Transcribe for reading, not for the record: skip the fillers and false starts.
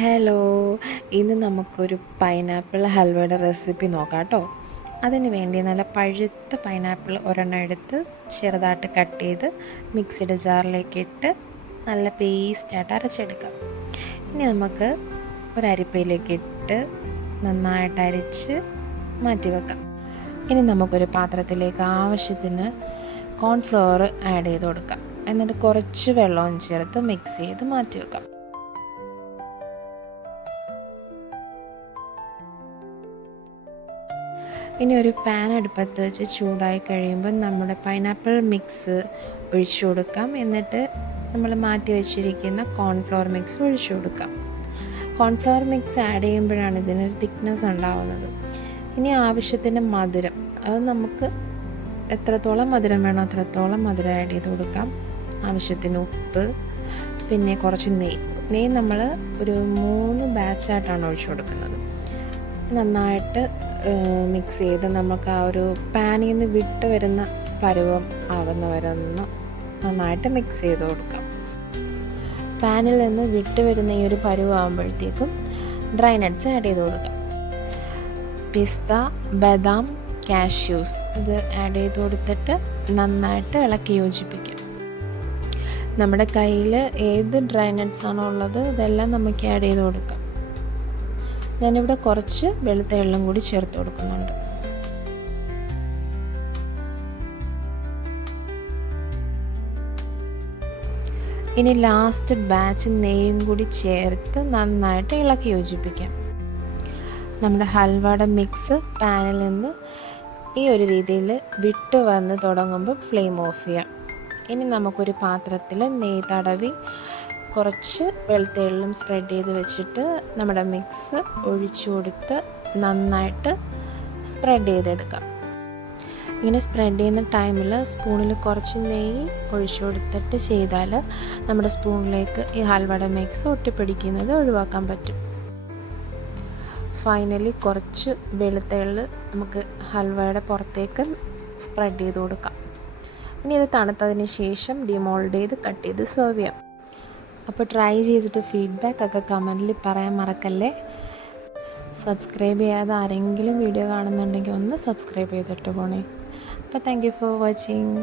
Hello, ഇന്ന് നമുക്കൊരു pineapple ഹൽവയുടെ recipe നോക്കാം കേട്ടോ. അതിന് വേണ്ടി നല്ല പഴുത്ത പൈനാപ്പിൾ ഒരെണ്ണം എടുത്ത് ചെറുതായിട്ട് കട്ട് ചെയ്ത് മിക്സിയുടെ ജാറിലേക്ക് ഇട്ട് നല്ല പേസ്റ്റായിട്ട് അരച്ചെടുക്കാം. ഇനി നമുക്ക് ഒരു അരിപ്പയിലേക്ക് ഇട്ട് നന്നായിട്ട് അരച്ച് മാറ്റി വെക്കാം. ഇനി നമുക്കൊരു പാത്രത്തിലേക്ക് ആവശ്യത്തിന് കോൺഫ്ലവർ ആഡ് ചെയ്ത് കൊടുക്കാം. എന്നിട്ട് കുറച്ച് വെള്ളവും ചേർത്ത് മിക്സ് ചെയ്ത് മാറ്റി വെക്കാം. ഇനി ഒരു പാൻ അടുപ്പത്ത് വെച്ച് ചൂടായി കഴിയുമ്പോൾ നമ്മുടെ പൈനാപ്പിൾ മിക്സ് ഒഴിച്ചു കൊടുക്കാം. എന്നിട്ട് നമ്മൾ മാറ്റി വെച്ചിരിക്കുന്ന കോൺഫ്ലവർ മിക്സ് ഒഴിച്ചു കൊടുക്കാം. കോൺഫ്ലവർ മിക്സ് ആഡ് ചെയ്യുമ്പോഴാണ് ഇതിനൊരു തിക്നെസ് ഉണ്ടാവുന്നത്. ഇനി ആവശ്യത്തിന് മധുരം, അത് നമുക്ക് എത്രത്തോളം മധുരം വേണോ അത്രത്തോളം മധുരം ആഡ് ചെയ്ത് കൊടുക്കാം. ആവശ്യത്തിന് ഉപ്പ്, പിന്നെ കുറച്ച് നെയ്യ് നമ്മൾ ഒരു 3 ബാച്ചായിട്ടാണ് ഒഴിച്ചു കൊടുക്കുന്നത്. നന്നായിട്ട് മിക്സ് ചെയ്ത് നമുക്ക് ആ ഒരു പാനിൽ നിന്ന് വിട്ട് വരുന്ന പരുവം ആകുന്ന വരെ ഒന്ന് നന്നായിട്ട് മിക്സ് ചെയ്ത് കൊടുക്കാം. പാനിൽ നിന്ന് വിട്ട് വരുന്ന ഈ ഒരു പരുവാകുമ്പോഴത്തേക്കും ഡ്രൈ നട്ട്സ് ആഡ് ചെയ്ത് കൊടുക്കാം. പിസ്ത, ബദാം, കാഷ്യൂസ് ഇത് ആഡ് ചെയ്ത് കൊടുത്തിട്ട് നന്നായിട്ട് ഇളക്കി യോജിപ്പിക്കാം. നമ്മുടെ കയ്യിൽ ഏത് ഡ്രൈ നട്ട്സ് ആണോ ഉള്ളത് ഇതെല്ലാം നമുക്ക് ആഡ് ചെയ്ത് കൊടുക്കാം. ഞാനിവിടെ കുറച്ച് വെളുത്ത എള്ളും കൂടി ചേർത്ത് കൊടുക്കുന്നുണ്ട്. ഇനി ലാസ്റ്റ് ബാച്ച് നെയ്യും കൂടി ചേർത്ത് നന്നായിട്ട് ഇളക്കി യോജിപ്പിക്കാം. നമ്മുടെ ഹൽവയുടെ മിക്സ് പാനിൽ നിന്ന് ഈ ഒരു രീതിയിൽ വിട്ട് വന്ന് തുടങ്ങുമ്പോൾ ഫ്ലെയിം ഓഫ് ചെയ്യാം. ഇനി നമുക്കൊരു പാത്രത്തിൽ നെയ്യ് തടവി കുറച്ച് വെളുത്ത എള്ളും സ്പ്രെഡ് ചെയ്ത് വെച്ചിട്ട് നമ്മുടെ മിക്സ് ഒഴിച്ചു കൊടുത്ത് നന്നായിട്ട് സ്പ്രെഡ് ചെയ്തെടുക്കാം. ഇങ്ങനെ സ്പ്രെഡ് ചെയ്യുന്ന ടൈമിൽ സ്പൂണിൽ കുറച്ച് നെയ്യ് ഒഴിച്ചു കൊടുത്തിട്ട് ചെയ്താൽ നമ്മുടെ സ്പൂണിലേക്ക് ഈ ഹൽവയുടെ മിക്സ് ഒട്ടിപ്പിടിക്കുന്നത് ഒഴിവാക്കാൻ പറ്റും. ഫൈനലി കുറച്ച് വെളുത്ത എള്ള് നമുക്ക് ഹൽവയുടെ പുറത്തേക്ക് സ്പ്രെഡ് ചെയ്ത് കൊടുക്കാം. ഇനി ഇത് തണുത്തതിന് ശേഷം ഡിമോൾഡ് ചെയ്ത് കട്ട് ചെയ്ത് സെർവ് ചെയ്യാം. അപ്പോൾ ട്രൈ ചെയ്തിട്ട് ഫീഡ്ബാക്ക് ഒക്കെ കമൻറ്റിൽ പറയാൻ മറക്കല്ലേ. സബ്സ്ക്രൈബ് ചെയ്യാതെ ആരെങ്കിലും വീഡിയോ കാണുന്നുണ്ടെങ്കിൽ ഒന്ന് സബ്സ്ക്രൈബ് ചെയ്തിട്ട് പോണേ. അപ്പോൾ താങ്ക് യു ഫോർ വാച്ചിങ്.